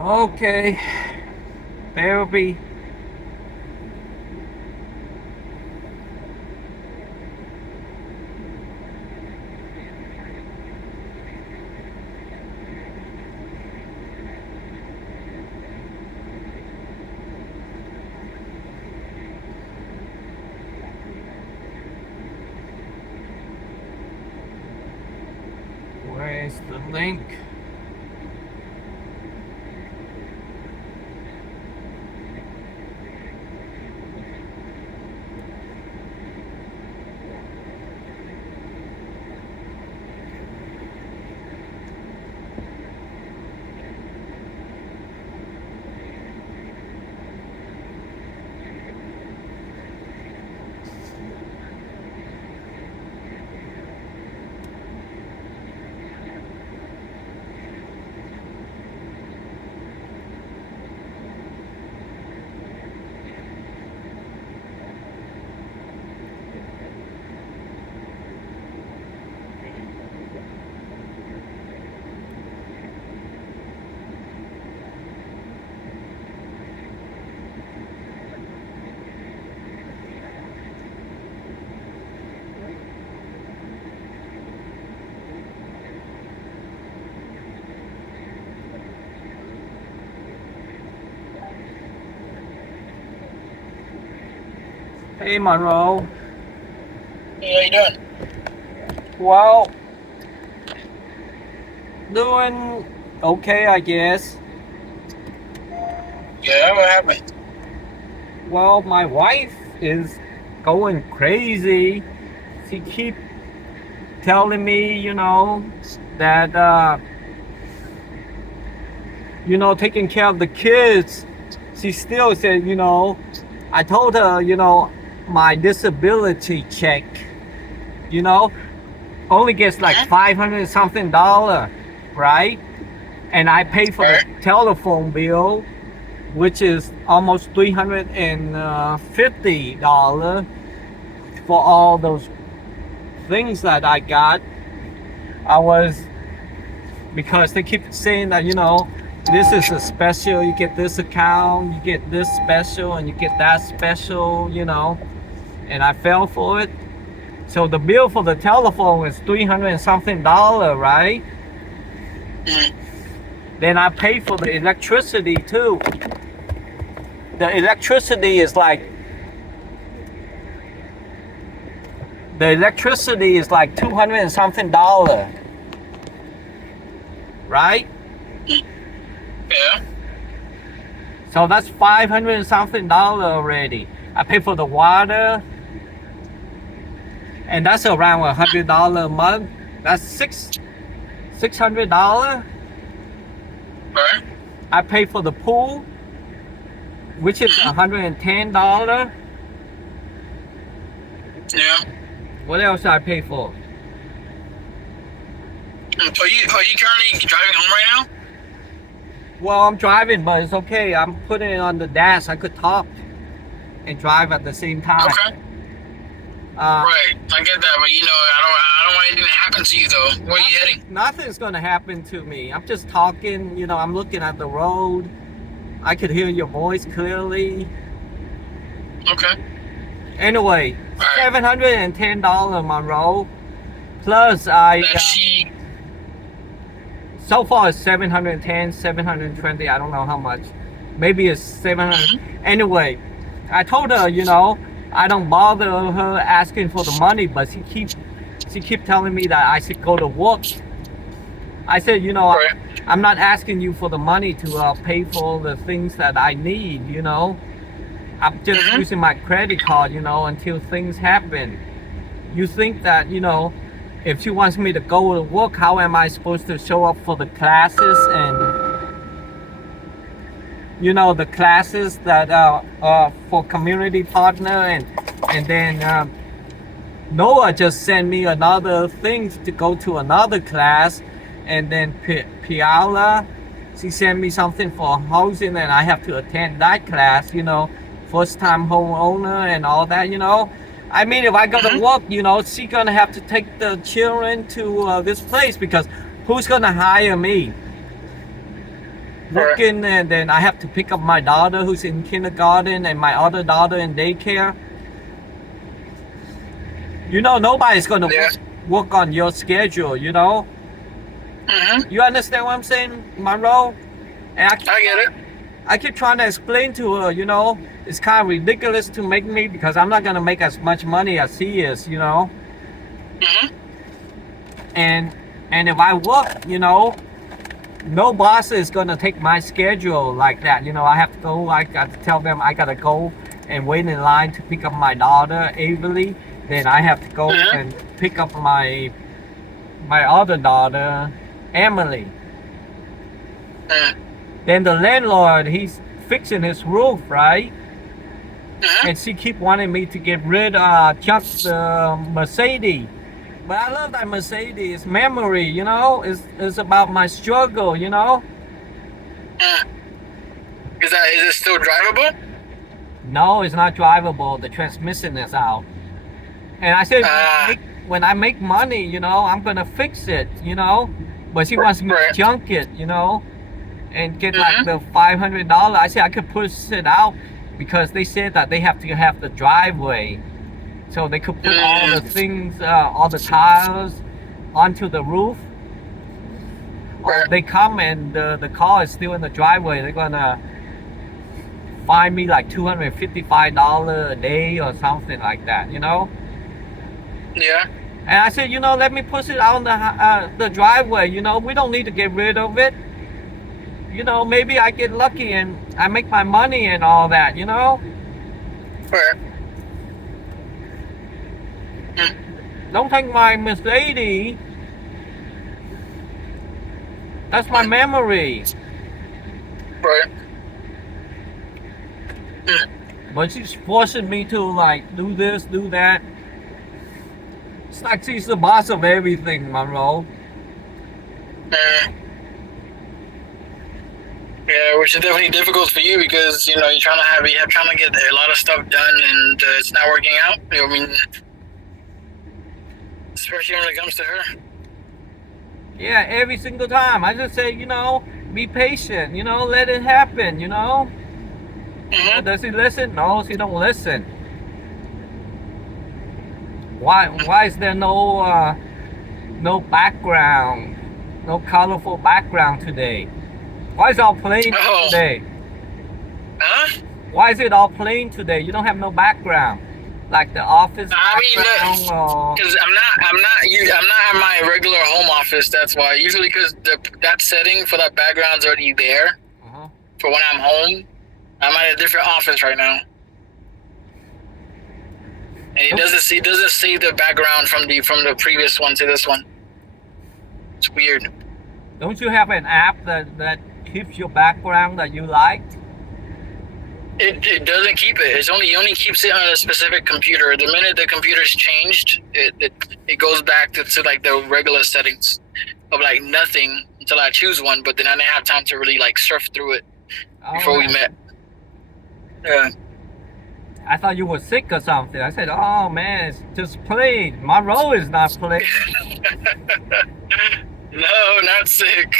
Okay, therapy. Where's the link? Hey Monroe. Hey, how you doing? Well, doing okay, I guess. Yeah, what happened? Well, my wife is going crazy. She keep telling me, that taking care of the kids. She still said, I told her, my disability check, you know, only gets like Hmm? 500 something dollar, right? And I pay for the Right? telephone bill, which is almost $350 for all those things that I got. I was because they keep saying that this is a special, you get this account, you get this special, and you get that special, and I fell for it. So the bill for the telephone is 300 and something dollar, right? Hmm. Then I pay for the electricity too. The electricity is like the electricity is like 200 and something dollar, right? Yeah. So that's 500 and something dollar already. I pay for the water, and that's around $100 a month. That's $600. Right? I pay for the pool, which is Hmm. $110. Yeah. What else I pay for? Are you currently driving home right now? Well, I'm driving, but it's okay. I'm putting it on the dash. I could talk and drive at the same time. Okay. Uh, Right. I get that, but I don't want anything to happen to you though. Where are you heading? Nothing's gonna happen to me. I'm just talking. I'm looking at the road. I could hear your voice clearly. Okay. Anyway, All right. $710 Monroe. Plus, I That she. so far it's 710, 720. I don't know how much. Maybe it's 700. Hmm. Anyway, I told her, I don't bother her asking for the money, but she keep telling me that I should go to work. I said, Right. I'm not asking you for the money to pay for the things that I need. I'm just Hmm. using my credit card, until things happen. You think that, if she wants me to go to work, how am I supposed to show up for the classes and, the classes that for community partner and then Noah just sent me another thing to go to another class, and then Piala, she sent me something for housing, and I have to attend that class. First time homeowner and all that. I mean, if I go to Hmm. work, she gonna have to take the children to this place because who's gonna hire me? working, and then I have to pick up my daughter who's in kindergarten and my other daughter in daycare. You know, nobody's gonna work on your schedule. You know. You understand what I'm saying, Monroe? And I get it. I keep trying to explain to her, you know, it's kind of ridiculous to make me because I'm not gonna make as much money as he is, you know. And if I work, you know, no boss is gonna take my schedule like that. You know, I have to go. I got to tell them I gotta go and wait in line to pick up my daughter, Avery. Then I have to go and pick up my other daughter, Emily. Then the landlord, he's fixing his roof, right? And she keep wanting me to get rid of Chuck's Mercedes. But I love that Mercedes. Memory, you know, it's about my struggle, you know. Is it still drivable? No, it's not drivable. The transmission is out. And I said, when I make money, you know, I'm gonna fix it, you know. But she wants me to junk it, you know, and get like the $500. I said I could push it out because they said that they have to have the driveway, so they could put all the things, all the tiles onto the roof. Or they come and the car is still in the driveway. They're gonna fine me like $255 a day or something like that, you know. Yeah. And I said, you know, let me push it out on the driveway. You know, we don't need to get rid of it. You know, maybe I get lucky and I make my money and all that. You know. Don't take my Mercedes. That's my memory. But she's forcing me to like do this, do that. It's like she's the boss of everything, Monroe. Yeah, which is definitely difficult for you because you know you're trying to get a lot of stuff done and it's not working out. You know, I mean, especially when it comes to her. Yeah, every single time. I just say, you know, be patient. You know, let it happen. You know. Does he listen? No, he don't listen. Why is there no background, no colorful background today? Why is it all plain today? Why is it all plain today? You don't have no background, like the office background. Because I'm not at my regular home office. That's why. Usually, because that setting for that background's already there. For when I'm home, I'm at a different office right now. And it doesn't see the background from the previous one to this one. It's weird. Don't you have an app that keeps your background that you like? It doesn't keep it. It only keeps it on a specific computer. The minute the computer's changed, it goes back to like the regular settings of like nothing until I choose one. But then I didn't have time to really like surf through it before we met. Yeah. I thought you were sick or something. I said, oh man, it's just plain. My role is not plain. No, not sick.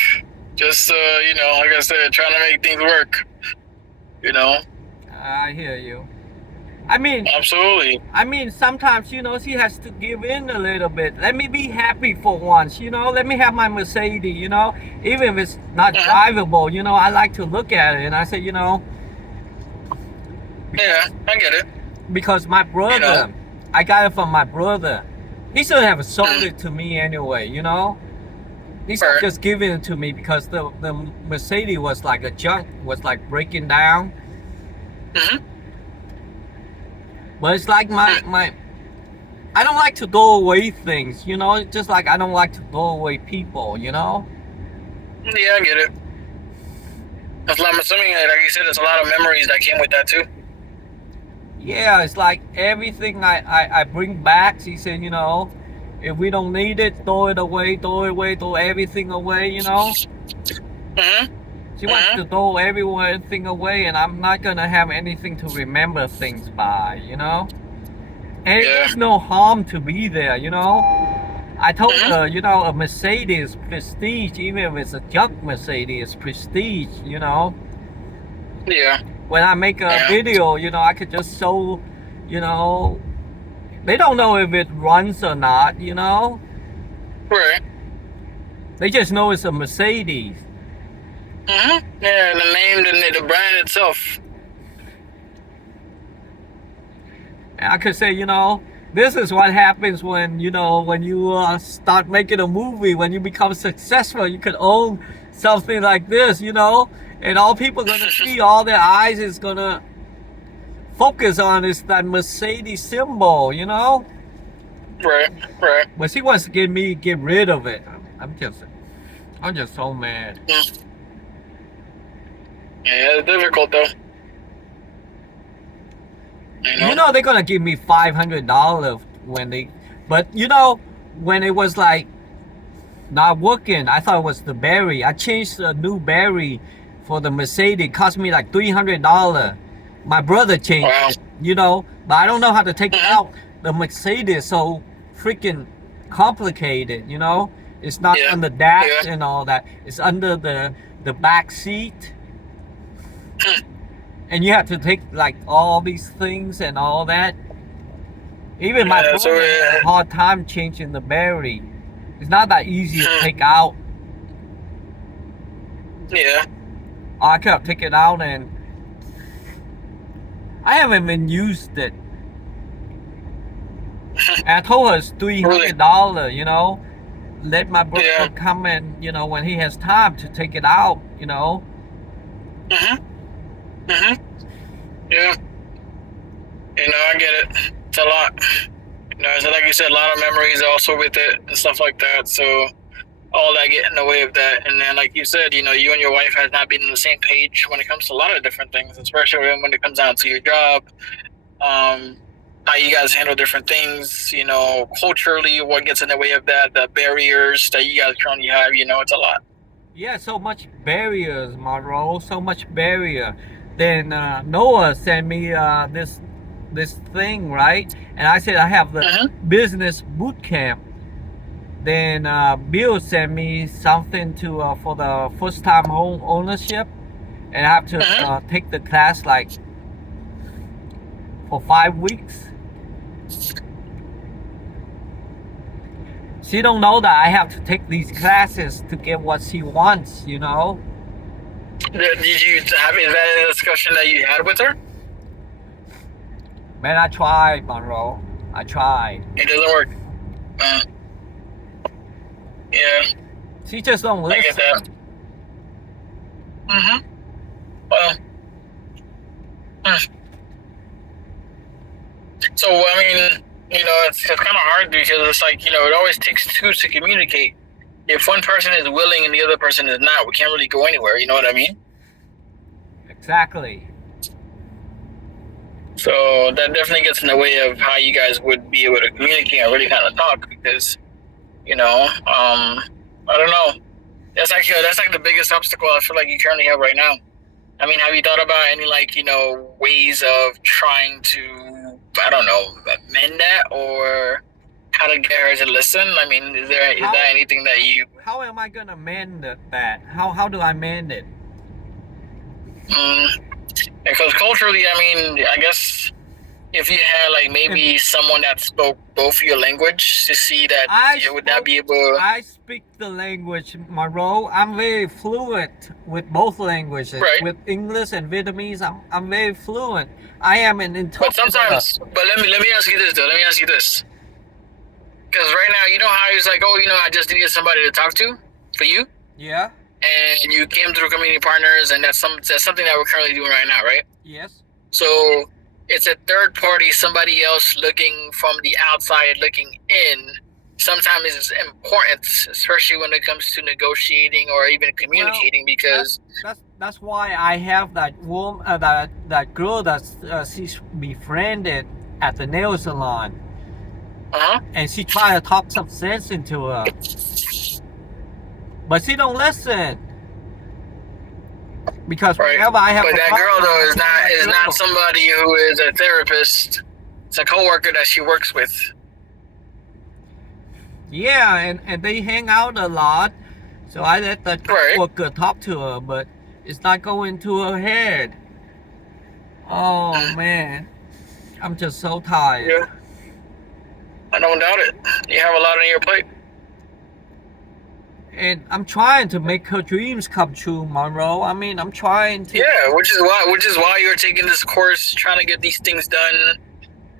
Just, you know, like I said, trying to make things work. You know? I hear you. I mean, absolutely. I mean, sometimes, you know, she has to give in a little bit. Let me be happy for once, you know. Let me have my Mercedes, you know. Even if it's not drivable, you know, I like to look at it. And I say, you know. Yeah, I get it. Because my brother, you know, I got it from my brother. He should have sold it to me anyway, you know. He's just giving it to me because the Mercedes was like a junk, was like breaking down. But it's like my I don't like to throw away things, you know. Just like I don't like to throw away people, you know. Yeah, I get it. I'm assuming, like you said, there's a lot of memories that came with that too. Yeah, it's like everything I bring back. She said, you know, if we don't need it, throw it away, throw everything away, you know. She wants to throw everything away, and I'm not gonna have anything to remember things by, you know. And there's no harm to be there, you know. I told Mhm. her, you know, a Mercedes prestige, even if it's a junk Mercedes, prestige, you know. Yeah. When I make a Yeah. video, you know, I could just show, you know, they don't know if it runs or not, you know. Right. They just know it's a Mercedes. Yeah, the name, the brand itself. And I could say, you know, this is what happens when, you know, when you start making a movie, when you become successful, you could own something like this, you know, and all people are gonna see, all their eyes is gonna focus on is that Mercedes symbol, you know. Right. Right. But she wants to get rid of it. I'm just so mad. Mm. Yeah, it's difficult though. You You know. know they're gonna give me $500 when they, but you know when it was like not working, I thought it was the battery. I changed a new battery for the Mercedes. It cost me like $300. My brother changed Wow. it, you know, but I don't know how to take it Mhm. out. The Mercedes so freaking complicated, you know. It's not Yeah. on the dash Yeah. and all that. It's under the back seat, and you have to take like all these things and all that. Even my Yeah. So brother had a hard time changing the battery. It's not that easy to take out. yeah. I kept taking it out and I haven't even used it. And I told her it's Really. $300, you know. Let my brother Yeah. come and, you know, when he has time to take it out, you know. Mhm. Mhm. Yeah. You know, I get it. It's a lot. You know, so like you said, a lot of memories also with it and stuff like that. So all that get in the way of that. And then, like you said, you know, you and your wife has not been on the same page when it comes to a lot of different things, especially when it comes down to your job, um, how you guys handle different things, you know, culturally, what gets in the way of that, the barriers that you guys currently have, you know, it's a lot. Yeah, so much barriers, Monroe, so much barrier. Then Noah sent me this thing, right? And I said I have the Mm-hmm. business boot camp. Then Bill sent me something to for the first time home ownership, and I have to Mm-hmm. take the class like for 5 weeks. She don't know that I have to take these classes to get what she wants, you know. Did you have, is that a discussion that you had with her? Man, I tried, Monroe. I tried. It doesn't work. Uh, yeah, She just don't I get that. listen. Mm-hmm. Well, so I mean, you know, it's kind of hard because it's like, you know, it always takes two to communicate. If one person is willing and the other person is not, we can't really go anywhere. You know what I mean? Exactly. So that definitely gets in the way of how you guys would be able to communicate and really kind of talk because, you know, I don't know. That's like the biggest obstacle I feel like you currently have right now. I mean, have you thought about any like, you know, ways of trying to, I don't know, mend that or how to get her to listen? I mean, is that anything that you? How am I gonna mend that? How do I mend it? Because culturally, I mean, I guess if you had like maybe someone that spoke both your language to see that would that be able? I speak the language, Monroe. I'm very fluent with both languages. Right. With English and Vietnamese, I'm very fluent. I am an But interpreter. sometimes, but let me ask you this though. Let me ask you this. Because right now, you know how he's like, oh, you know, I just needed somebody to talk to for you, Yeah. and you came through community partners, and that's something that we're currently doing right now, right? Yes. So it's a third party, somebody else looking from the outside, looking in. Sometimes it's important, especially when it comes to negotiating or even communicating, because that's why I have that woman, that girl that she's befriended at the nail salon, and she tried to talk some sense into her, but she don't listen. Because whenever I have but that problem, girl though is not somebody who is a therapist. It's a coworker that she works with. Yeah, and they hang out a lot. So I let the Right. worker talk to her, but it's not going to her head. Oh man, I'm just so tired. Yeah. I don't doubt it. You have a lot on your plate. And I'm trying to make her dreams come true, Monroe. I mean, I'm trying to. Yeah, which is why you're taking this course, trying to get these things done.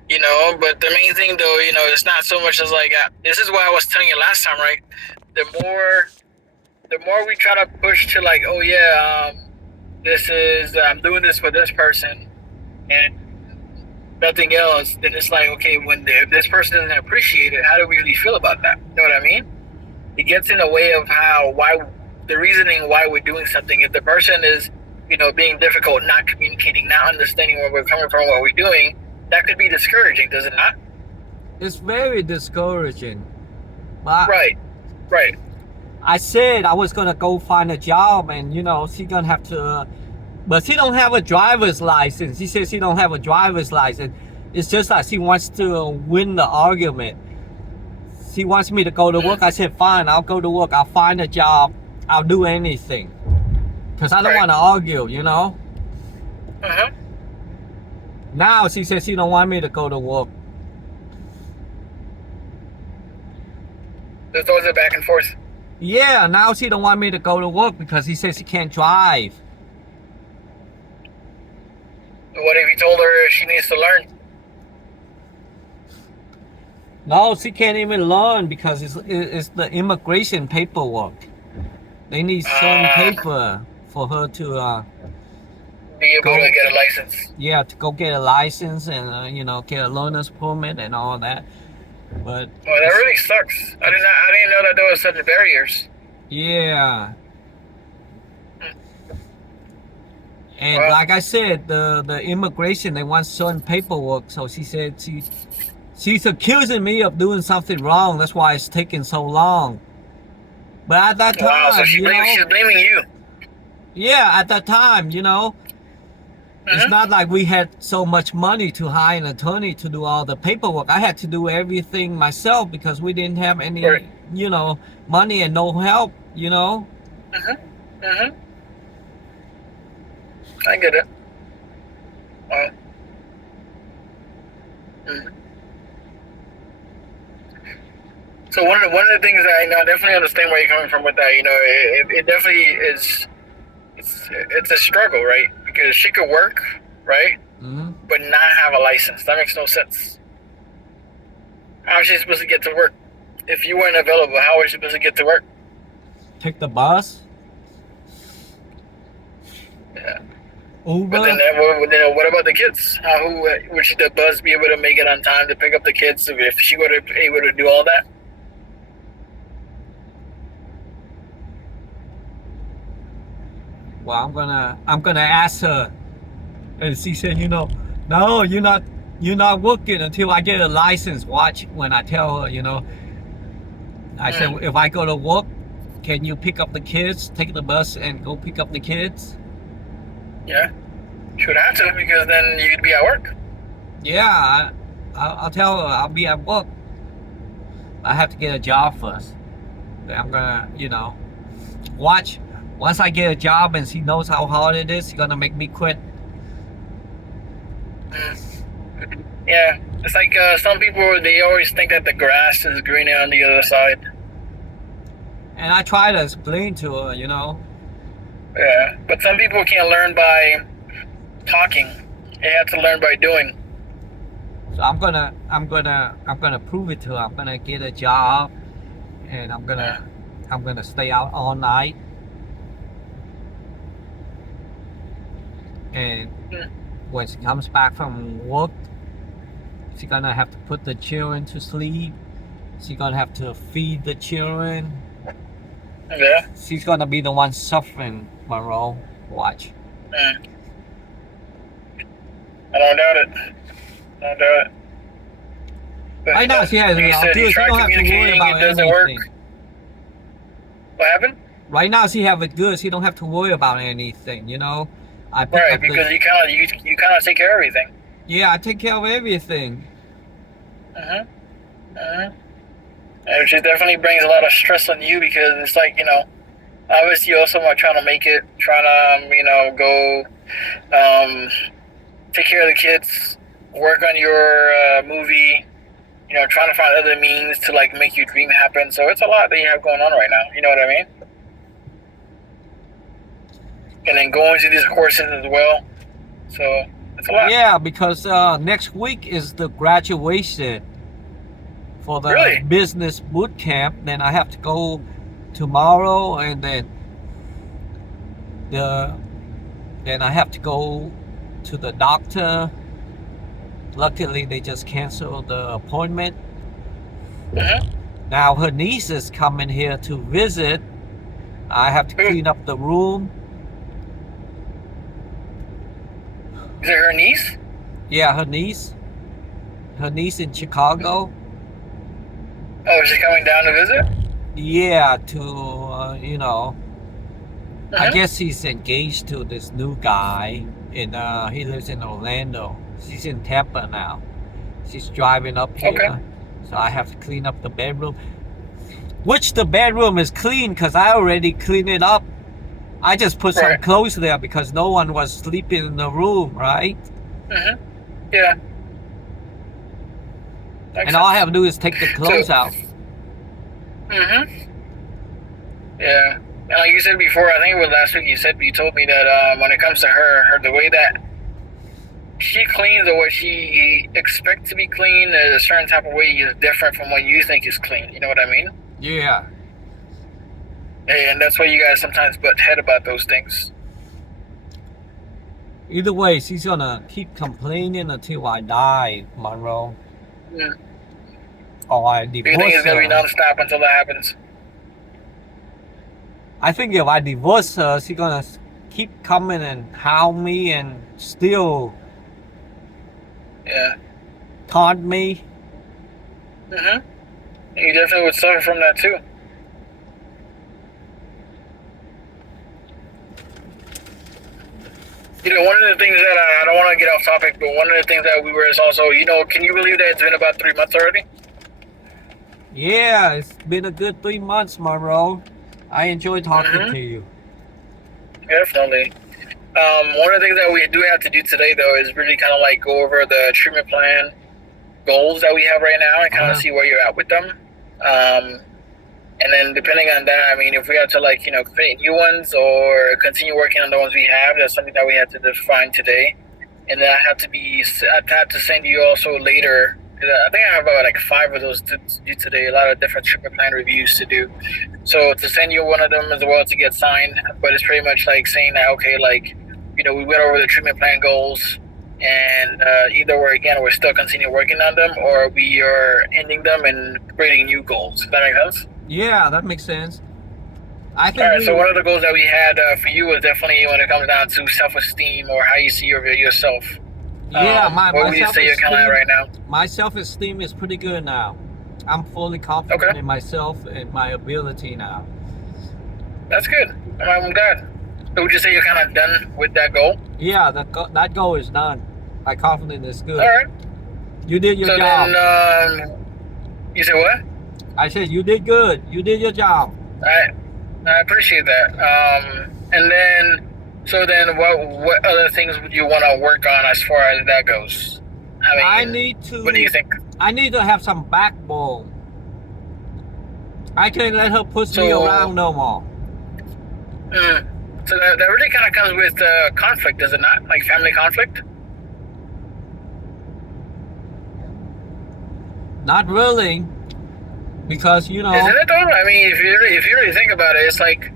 You know, but the main thing though, you know, it's not so much as like this is why I was telling you last time, right? The more we try to push to like, oh yeah, this is I'm doing this for this person, and nothing else, then it's like, okay, if this person doesn't appreciate it, how do we really feel about that? You know what I mean? It gets in the way of why the reasoning why we're doing something. If the person is, you know, being difficult, not communicating, not understanding where we're coming from, what we're doing, that could be discouraging, does it not? It's very discouraging. But Right. I said I was gonna go find a job, and you know she gonna have to. But she don't have a driver's license. She says she don't have a driver's license. It's just like she wants to win the argument. She wants me to go to work. I said, fine, I'll go to work. I'll find a job. I'll do anything. Because I don't want to argue, you know? Uh-huh. Now she says she don't want me to go to work. There's always a back and forth. Yeah, now she don't want me to go to work because he says she can't drive. What if you told her she needs to learn? No, she can't even learn because it's the immigration paperwork. They need some paper for her to be able to get a license. Yeah, to go get a license and you know, get a learner's permit and all that. But that really sucks. I didn't know that there was such barriers. Yeah. And like I said, the immigration, they want certain paperwork. So she said she's accusing me of doing something wrong. That's why it's taking so long. But at that time, so she's blaming you. Yeah, at that time, you know, it's not like we had so much money to hire an attorney to do all the paperwork. I had to do everything myself because we didn't have any, you know, money and no help, you know. I get it. So one of the things that I definitely understand where you're coming from with that, you know, it definitely is. It's a struggle, right? Because she could work, right, but not have a license. That makes no sense. How is she supposed to get to work if you weren't available? How was she supposed to get to work? Take the bus. Yeah. Uber. But then what about the kids? Would the bus be able to make it on time to pick up the kids if she were able to do all that? Well, I'm gonna ask her, and she said, you know, no, you're not working until I get a license. Watch when I tell her, you know. I said, if I go to work, can you pick up the kids, take the bus, and go pick up the kids? Yeah, she would have to because then you'd be at work. Yeah, I'll tell her I'll be at work. I have to get a job first. I'm gonna, you know, watch. Once I get a job and she knows how hard it is, she's gonna make me quit. Yeah, it's like some people, they always think that the grass is greener on the other side. And I try to explain to her, you know. Yeah, but some people can't learn by talking. They have to learn by doing. So I'm gonna prove it to her. I'm gonna get a job, and I'm gonna stay out all night. And when she comes back from work, she's gonna have to put the children to sleep. She's gonna have to feed the children. Yeah. She's gonna be the one suffering, Monroe. Watch. I don't doubt it. But right now she has it all good. She don't have to worry about anything. What happened? Right now she have it good. She don't have to worry about anything, you know. Because you kind of take care of everything. Yeah, I take care of everything. Which it definitely brings a lot of stress on you because it's like, obviously you also are trying to make it, trying to, go take care of the kids, work on your movie, trying to find other means to like make your dream happen. So it's a lot that you have going on right now. You know what I mean? And then going to these courses as well. So it's a lot. Yeah, because next week is the graduation for the Really? business boot camp. Then I have to go tomorrow, and then I have to go to the doctor. Luckily, they just canceled the appointment. Mm-hmm. Now her niece is coming here to visit. I have to clean up the room. Is it her niece? Yeah, her niece. Her niece in Chicago. Oh, is she coming down to visit? Yeah, to I Mhm. guess he's engaged to this new guy, and he lives in Orlando. She's in Tampa now. She's driving up here, Okay. so I have to clean up the bedroom. Which the bedroom is clean because I already cleaned it up. I just put some Right. clothes there because no one was sleeping in the room, right? Mhm. Yeah. And all I have to do is take the clothes out. Mhm. Yeah. And like you said before, I think it was last week. You told me that when it comes to her, the way that she cleans or what she expects to be clean, a certain type of way is different from what you think is clean. You know what I mean? Yeah. And that's why you guys sometimes butt head about those things. Either way, she's gonna keep complaining until I die, Monroe. Mm. Or I Do you think divorce it's gonna be her. nonstop until that happens? I think if I divorce her, she's gonna keep coming and hound me and still Yeah. taunt me. Mhm. You definitely would suffer from that too. One of the things that I don't want to get off topic, but one of the things that we were is also, can you believe that it's been about 3 months already? Yeah, it's been a good 3 months, Monroe. I enjoy talking to you. Definitely. One of the things that we do have to do today, though, is really kind of like go over the treatment plan goals that we have right now and kind of see where you're at with them. And then depending on that, I mean, if we have to create new ones or continue working on the ones we have, that's something that we have to define today. And then I have to send you also later. I think I have about like 5 of those to do today. A lot of different treatment plan reviews to do. So to send you one of them as well to get signed, but it's pretty much like saying that okay, we went over the treatment plan goals, and either we're still continuing working on them, or we are ending them and creating new goals. Does that make sense? Yeah, that makes sense. I think. All right. So one of the goals that we had for you was definitely when it comes down to self-esteem or how you see yourself. Yeah, what would you say you're kind of at right now? My self-esteem is pretty good now. I'm fully confident in myself and my ability now. That's good. I'm glad. So would you say you're kind of done with that goal? Yeah, that goal is done. My confidence is good. All right. You did your job. Then, you said what? I said you did good. You did your job. I appreciate that. And then, what other things would you want to work on as far as that goes? I need to. What do you think? I need to have some backbone. I can't let her push me around no more. So that really kind of comes with conflict, does it not? Like family conflict? Not really, because Isn't it though? I mean, if you really think about it, it's like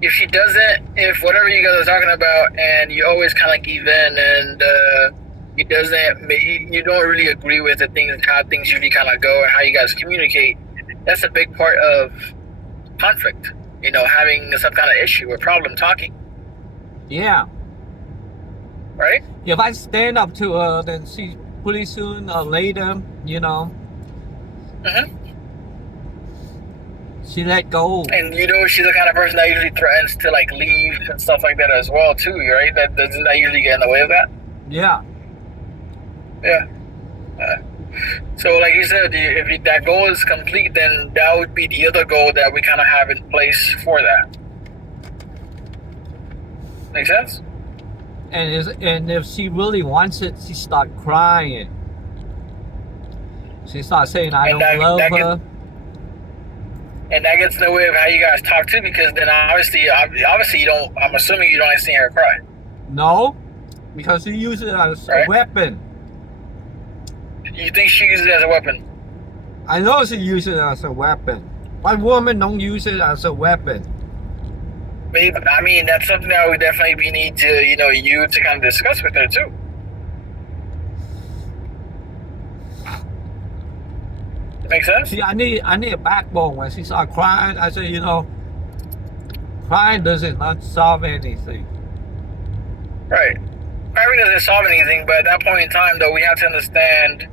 if whatever you guys are talking about, and you always kind of give in, and you don't really agree with how things usually kind of go, and how you guys communicate. That's a big part of conflict. Having some kind of issue or problem talking. Yeah. Right? If I stand up to her, then she pretty soon or later, she let go. And she's the kind of person that usually threatens to leave and stuff like that as well too, right? That doesn't that usually get in the way of that? Yeah. Yeah. So, like you said, if that goal is complete, then that would be the other goal that we kind of have in place for that. Make sense? And if she really wants it, she start crying. She starts saying, "I And don't love her." And that gets in the way of how you guys talk too, because then obviously you don't. I'm assuming you don't like seeing her cry. No, because she uses it as a weapon. You think she uses it as a weapon? I know she uses it as a weapon. One woman don't use it as a weapon. Maybe, I mean, that's something that we definitely need to, you to kind of discuss with her too. Make sense? See, I need a backbone. When she starts crying, I say, crying doesn't not solve anything. Right. Crying doesn't solve anything, but at that point in time, though, we have to understand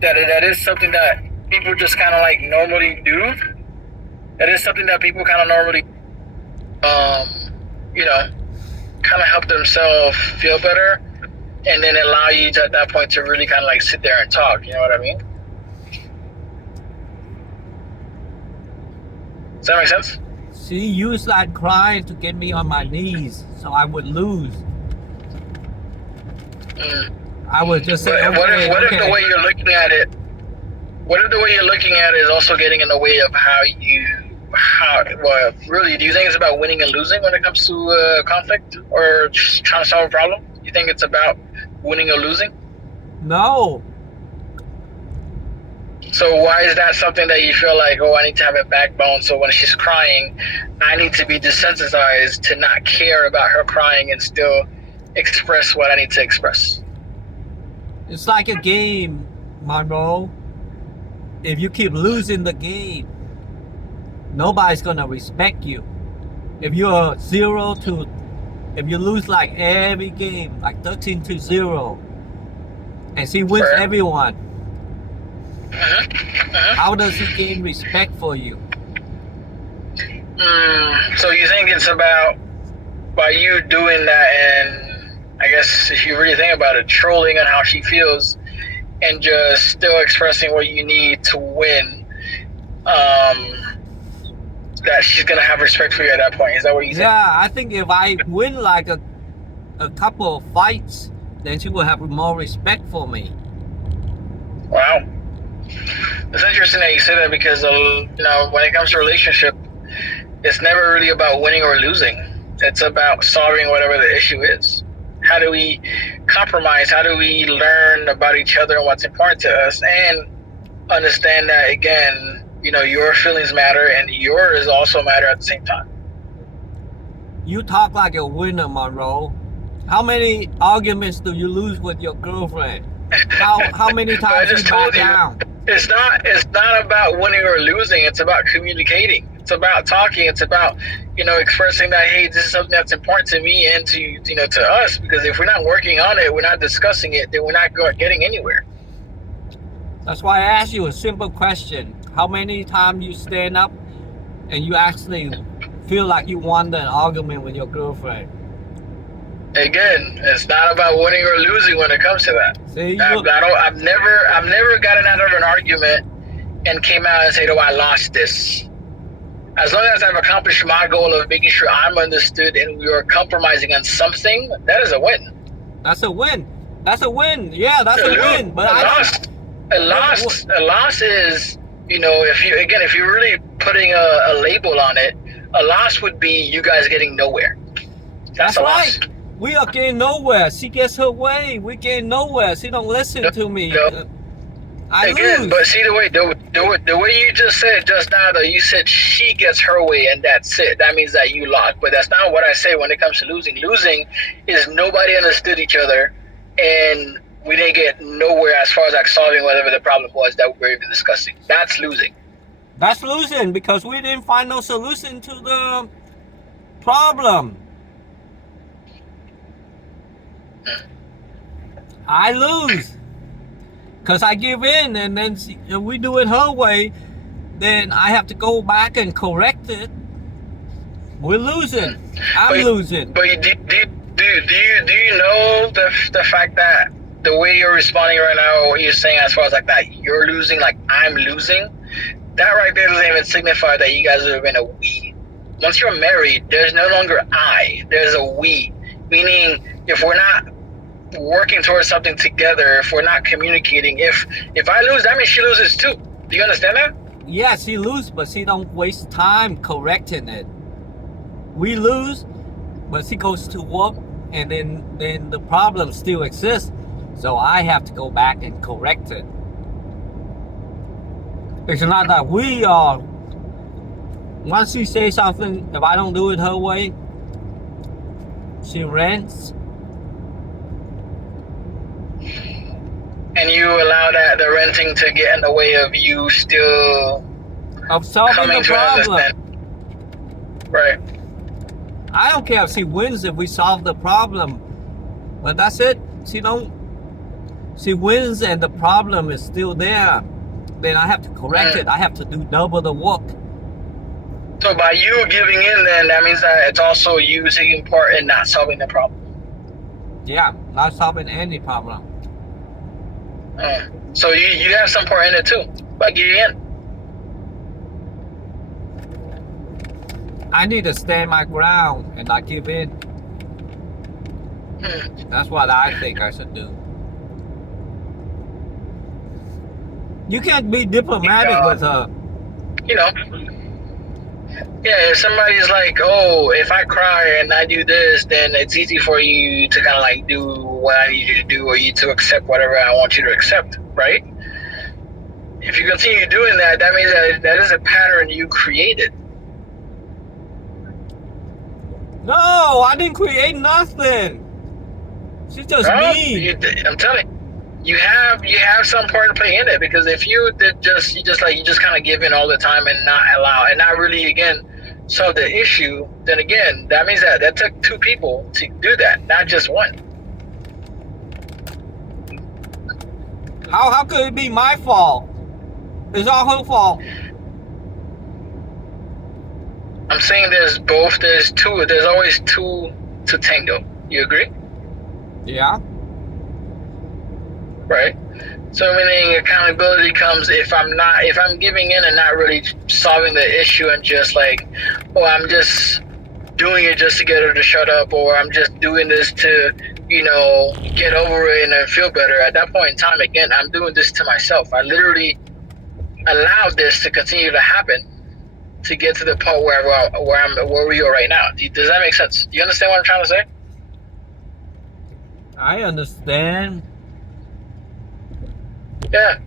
that that is something that people just kind of like normally do. That is something that people kind of normally, kind of help themselves feel better, and then allow you to, at that point, to really kind of like sit there and talk. You know what I mean? Does that make sense? She used that crying to get me on my knees, so I would lose. I would just say, what if the way you're looking at it? What if the way you're looking at it is also getting in the way of really, do you think it's about winning and losing when it comes to conflict or just trying to solve a problem? You think it's about winning or losing? No. So why is that something that you feel like, I need to have a backbone, so when she's crying, I need to be desensitized to not care about her crying and still express what I need to express? It's like a game, Monroe. If you keep losing the game, nobody's gonna respect you. If you're if you lose like every game, like 13-0, and she wins everyone, how does he gain respect for you? So you think it's about, by you doing that, and I guess if you really think about it, trolling on how she feels and just still expressing what you need to win, that she's gonna have respect for you at that point. Is that what you think? Yeah, I think if I win like a couple of fights, then she will have more respect for me. Wow. It's interesting that you say that, because when it comes to a relationship, it's never really about winning or losing. It's about solving whatever the issue is. How do we compromise? How do we learn about each other and what's important to us, and understand that, again, your feelings matter and yours also matter at the same time. You talk like a winner, Monroe. How many arguments do you lose with your girlfriend? How many times you back down? It's not about winning or losing. It's about communicating. It's about talking. It's about, expressing that, hey, this is something that's important to me and to us, because if we're not working on it, we're not discussing it, then we're not getting anywhere. That's why I asked you a simple question. How many times you stand up and you actually feel like you won an argument with your girlfriend? Again, it's not about winning or losing when it comes to that. See, I've never gotten out of an argument and came out and said, I lost this. As long as I've accomplished my goal of making sure I'm understood and we are compromising on something, that is a win. That's a win. That's a win. Yeah, that's a win. But a loss is, if you're really putting a label on it, a loss would be you guys getting nowhere. That's a loss. Right. We are getting nowhere. She gets her way. We getting nowhere. She don't listen to me. I lose. But see the way you just said just now, though, you said she gets her way and that's it. That means that you lost. But that's not what I say when it comes to losing. Losing is nobody understood each other, and we didn't get nowhere as far as like solving whatever the problem was that we were even discussing. That's losing. That's losing, because we didn't find no solution to the problem. I lose because I give in, and then if we do it her way, then I have to go back and correct it. We're losing. I'm losing. But do you know the fact that the way you're responding right now, or what you're saying as far as like that, you're losing, like I'm losing. That right there doesn't even signify that you guys have been a we. Once you're married, there's no longer I. There's a we. Meaning, if we're not working towards something together, if we're not communicating, if I lose, that means she loses too. Do you understand that? Yeah, she lose, but she don't waste time correcting it. We lose, but she goes to work, and then the problem still exists. So I have to go back and correct it. It's not that we are. Once she says something, if I don't do it her way, she rents. And you allow that the renting to get in the way of you still Of solving coming the to problem. understand. Right. I don't care if she wins if we solve the problem. But that's it. She wins and the problem is still there. Then I have to correct it. I have to do double the work. So by you giving in, then that means that it's also you taking part in not solving the problem. Yeah, not solving any problem. So you have some part in it too by giving in. I need to stand my ground and not give in. That's what I think I should do. You can't be diplomatic with her. You know. Yeah, if somebody's like, oh, if I cry and I do this, then it's easy for you to kind of like do what I need you to do, or you to accept whatever I want you to accept, right? If you continue doing that, that means that is a pattern you created. No, I didn't create nothing. She's just me. I'm telling you, you have some part to play in it, because if you just kind of give in all the time and not allow and not really again solve the issue, then again that means that took two people to do that, not just one. How could it be my fault? It's all her fault. I'm saying there's always two to tango. You agree? Yeah. Right. So meaning accountability comes if I'm giving in and not really solving the issue and just like, oh, I'm just doing it just to get her to shut up, or I'm just doing this to, get over it and feel better. At that point in time, again, I'm doing this to myself. I literally allowed this to continue to happen to get to the point where we are right now. Does that make sense? Do you understand what I'm trying to say? I understand. Yeah.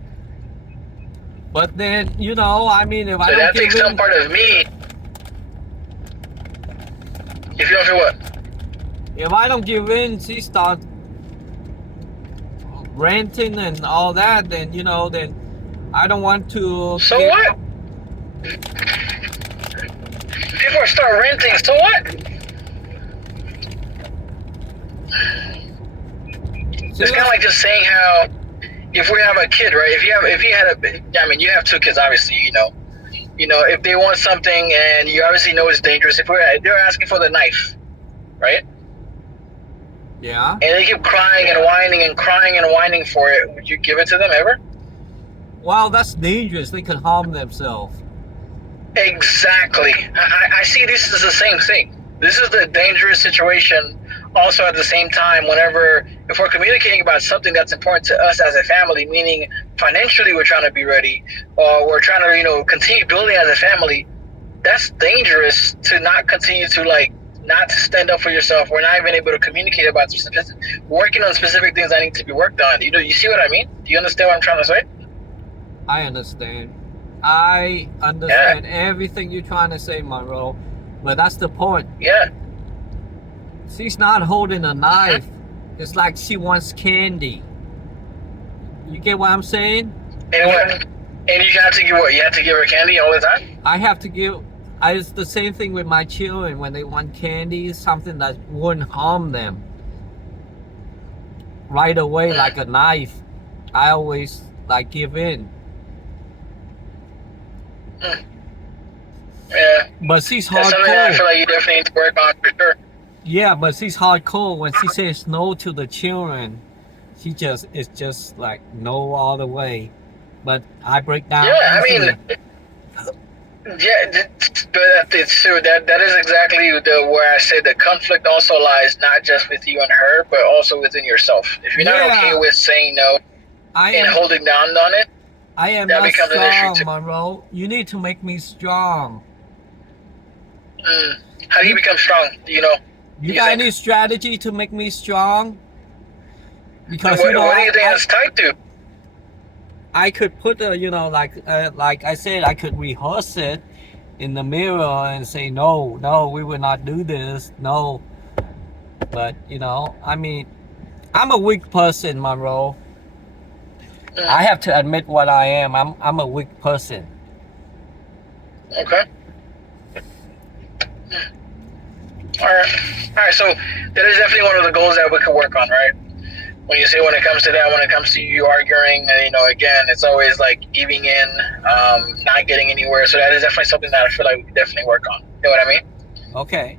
But then, if I don't that takes some part of me. If you don't feel what? If I don't give in, she starts ranting and all that, then, then I don't want to... So what? People start ranting, so what? It's kind of like just saying how if we have a kid, right? You have two kids, obviously, if they want something and you obviously know it's dangerous, if they're asking for the knife, right? Yeah. And they keep crying and whining for it, would you give it to them ever? Well, that's dangerous. They could harm themselves. Exactly. I see this as the same thing. This is the dangerous situation. Also, at the same time, if we're communicating about something that's important to us as a family, meaning financially we're trying to be ready, or we're trying to, continue building as a family, that's dangerous to not continue to not to stand up for yourself. We're not even able to communicate about working on specific things that need to be worked on. You see what I mean? Do you understand what I'm trying to say? I understand. I understand everything you're trying to say, Monroe. But that's the point. Yeah. She's not holding a knife. It's like she wants candy. You get what I'm saying? And you have to give what? You have to give her candy all the time? I have to give... It's the same thing with my children. When they want candy, something that wouldn't harm them. Right away, like a knife. I always, give in. Yeah. But she's That's something that I hardcore. feel like you definitely need to work on for sure. Yeah, but she's hardcore. When she says no to the children, it's just like no all the way. But I break down Yeah, I easily. mean, yeah, but it's true. That is exactly the where I say the conflict also lies not just with you and her, but also within yourself. If you're not okay Yeah, with saying no I and am. holding down on it, I am that not becomes an issue strong, too. Monroe. You need to make me strong. Mm. How do you You become strong? Do you know? you Do you got think? any strategy to make me strong? And Because you know what do you think that's tied to? I could put like I said, I could rehearse it in the mirror and say no, no, we will not do this, no. But I mean, I'm a weak person, Monroe. Mm. I have to admit what I am. I'm a weak person. Okay. All right. All right. So that is definitely one of the goals that we could work on, right? When you say when it comes to that, when it comes to you arguing, and again, it's always like giving in, not getting anywhere. So that is definitely something that I feel like we could definitely work on. You know what I mean? Okay,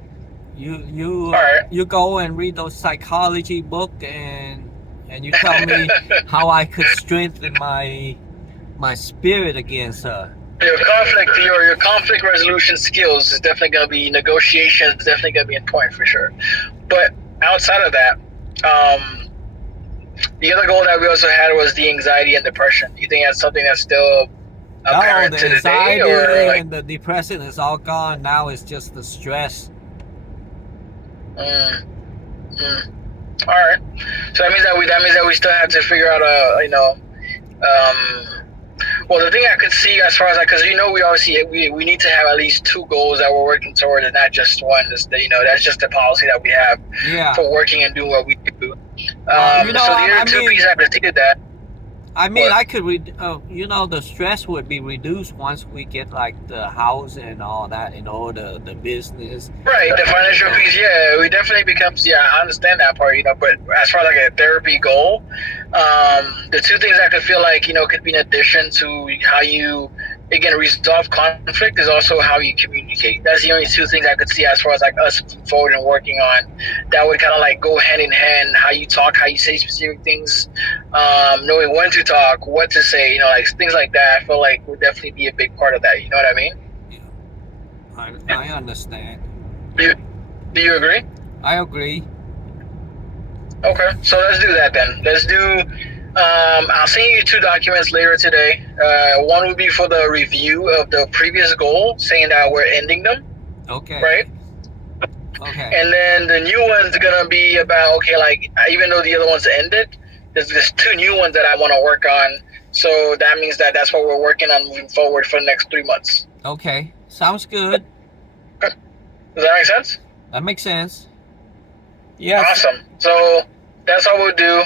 All right. you go and read those psychology book and you tell me how I could strengthen my spirit against her. Your conflict resolution skills is definitely going to be negotiations. Is definitely going to be important for sure. But outside of that, um, the other goal that we also had was the anxiety and depression. Do you think that's something that's still No, apparent the to today, or anxiety like? and the depression is all gone. Now it's just the stress. Mm, mm. All right. So that means that we still have to figure out well, the thing I could see as far as like, because we obviously we need to have at least two goals that we're working toward, and not just one. That's just the policy that we have Yeah. for working and doing what we do. Well, So the other two pieces I stated that. I mean, What? I could the stress would be reduced once we get like the house and all that in order, the business. Right, the financial piece, yeah, we definitely becomes, yeah, I understand that part, but as far as like a therapy goal, the two things I could feel like, could be in addition to how you, again, resolve conflict is also how you communicate. That's the only two things I could see as far as like us moving forward and working on that would kind of like go hand in hand, how you talk, how you say specific things, knowing when to talk, what to say, like things like that, I feel like would definitely be a big part of that, you know what I mean? Yeah, I understand. Do you, do you agree? I agree. Okay, so let's do that then. Let's do. I'll send you two documents later today. One will be for the review of the previous goal, saying that we're ending them, Okay. right? Okay. And then the new one's gonna be about, okay, like even though the other ones ended, there's two new ones that I want to work on. So that means that that's what we're working on moving forward for the next 3 months. Okay. Sounds good. Okay. Does that make sense? That makes sense. Yes. Awesome. So that's what we'll do.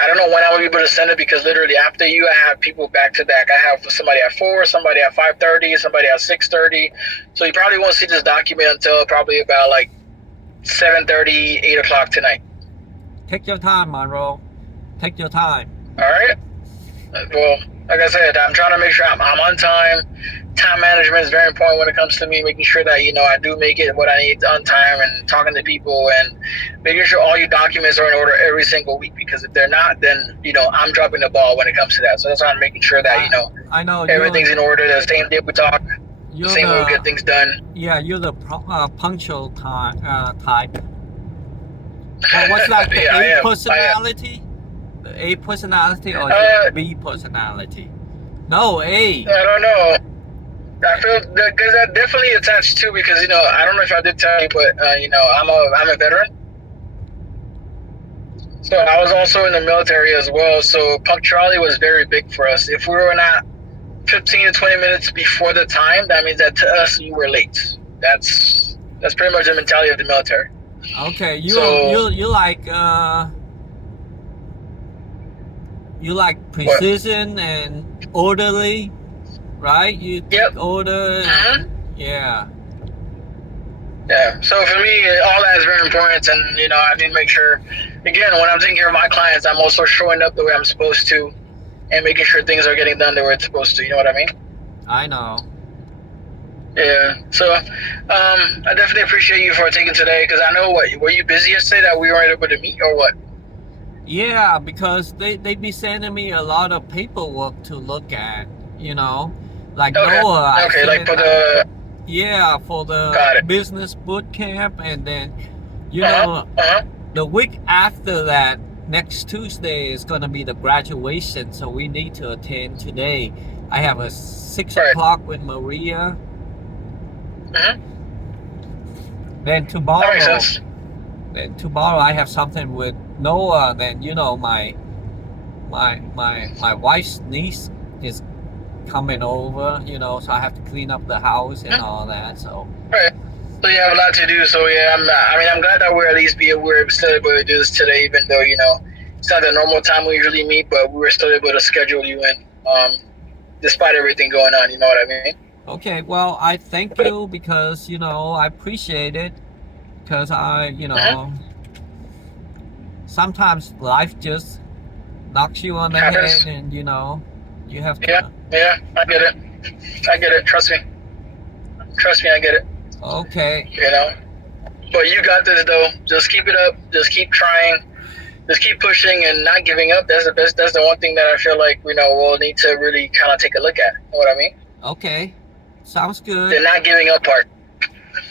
I don't know when I will be able to send it because literally after you, I have people back to back. I have somebody at 4, somebody at 5:30, somebody at 6:30. So you probably won't see this document until probably about like 7:30, 8 o'clock tonight. Take your time, Monroe. Take your time. All right. Well, like I said, I'm trying to make sure I'm on time. Time management is very important when it comes to me, making sure that I do make it what I need on time, and talking to people and making sure all your documents are in order every single week. Because if they're not, then I'm dropping the ball when it comes to that. So that's why I'm making sure that I know everything's in order. The same day we talk, the same way we get things done. Yeah, you're the punctual type. Well, what's like the Yeah, A personality? The A personality or the B personality? No, A. I don't know. I feel because that definitely attached to, because I don't know if I did tell you, but I'm a veteran, so I was also in the military as well. So punctuality was very big for us. If we were not 15 to 20 minutes before the time, that means that to us you were late. That's pretty much the mentality of the military. Okay, you like precision what? And orderly, right? You take order. Yeah. Yeah. So for me, all that is very important, and I need to make sure. Again, when I'm taking care of my clients, I'm also showing up the way I'm supposed to, and making sure things are getting done the way it's supposed to. You know what I mean? I know. Yeah. So, I definitely appreciate you for taking today, because I know were you busy yesterday that we weren't able to meet, or what? Yeah, because they be sending me a lot of paperwork to look at, you know. Like Okay. Noah, I Okay, like said, for the yeah, for the got it. business boot camp, and then, you Uh huh. know, Uh huh. the week after that, next Tuesday is gonna be the graduation, so we need to attend today. I have a six Right. o'clock with Maria. Mm-hmm. Then That makes tomorrow, sense. then tomorrow I have something with Noah. Then my wife's niece is coming over, so I have to clean up the house and Mm-hmm. all that. So Right. So you have a lot to do. So yeah, I'm glad that we're still able to do this today, even though it's not the normal time we usually meet, but we were still able to schedule you in, despite everything going on. You know what I mean? okay, well I thank you because I appreciate it because Mm-hmm. sometimes life just knocks you on the head, Happens. and you have Yeah. to. Yeah. I get it. I get it. Trust me. Trust me. I get it. Okay. You know. But you got this though. Just keep it up. Just keep trying. Just keep pushing and not giving up. That's the best. That's the one thing that I feel like we'll need to really kind of take a look at. You know what I mean? Okay, sounds good. The not giving up part.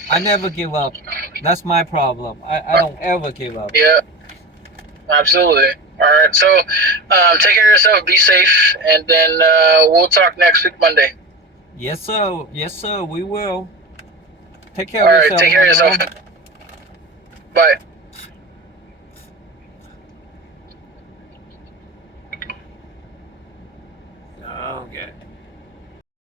I never give up. That's my problem. I don't ever give up. Yeah, absolutely. All right. So, take care of yourself. Be safe, and then we'll talk next week Monday. Yes sir, yes sir, we will. Take care All of right. yourself, Take care of yourself. Monroe. Bye. Okay.